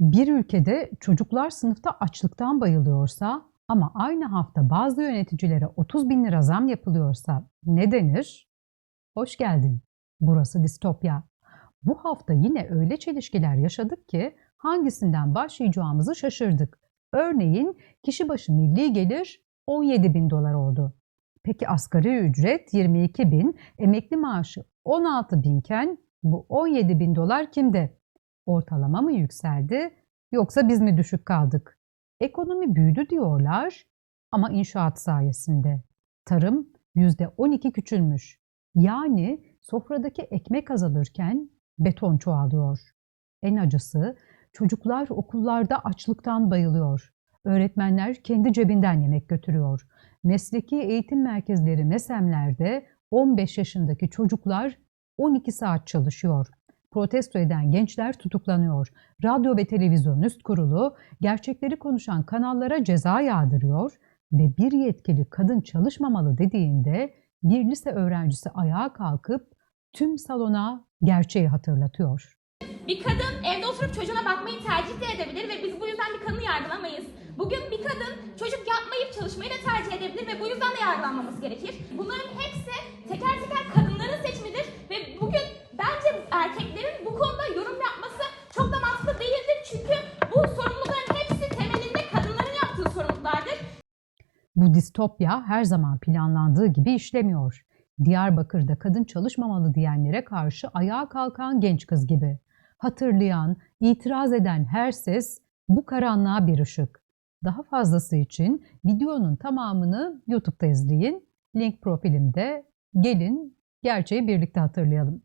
Bir ülkede çocuklar sınıfta açlıktan bayılıyorsa ama aynı hafta bazı yöneticilere 30 bin lira zam yapılıyorsa ne denir? Hoş geldin. Burası distopya. Bu hafta yine öyle çelişkiler yaşadık ki hangisinden başlayacağımızı şaşırdık. Örneğin kişi başı milli gelir 17 bin dolar oldu. Peki asgari ücret 22 bin, emekli maaşı 16 binken bu 17 bin dolar kimde? Ortalama mı yükseldi yoksa biz mi düşük kaldık? Ekonomi büyüdü diyorlar ama inşaat sayesinde. Tarım %12 küçülmüş. Yani sofradaki ekmek azalırken beton çoğalıyor. En acısı çocuklar okullarda açlıktan bayılıyor. Öğretmenler kendi cebinden yemek götürüyor. Mesleki eğitim merkezleri MESEM'lerde 15 yaşındaki çocuklar 12 saat çalışıyor. Protesto eden gençler tutuklanıyor. Radyo ve televizyon üst kurulu gerçekleri konuşan kanallara ceza yağdırıyor ve bir yetkili kadın çalışmamalı dediğinde bir lise öğrencisi ayağa kalkıp tüm salona gerçeği hatırlatıyor. Bir kadın evde oturup çocuğuna bakmayı tercih de edebilir ve biz bu yüzden bir kadını yargılamayız. Bugün bir kadın çocuk yapmayıp çalışmayı da tercih edebilir ve bu yüzden de yargılanmamız gerekir. Bunların hepsi Bu distopya her zaman planlandığı gibi işlemiyor. Diyarbakır'da kadın çalışmamalı diyenlere karşı ayağa kalkan genç kız gibi. Hatırlayan, itiraz eden her ses bu karanlığa bir ışık. Daha fazlası için videonun tamamını YouTube'da izleyin. Link profilimde. Gelin gerçeği birlikte hatırlayalım.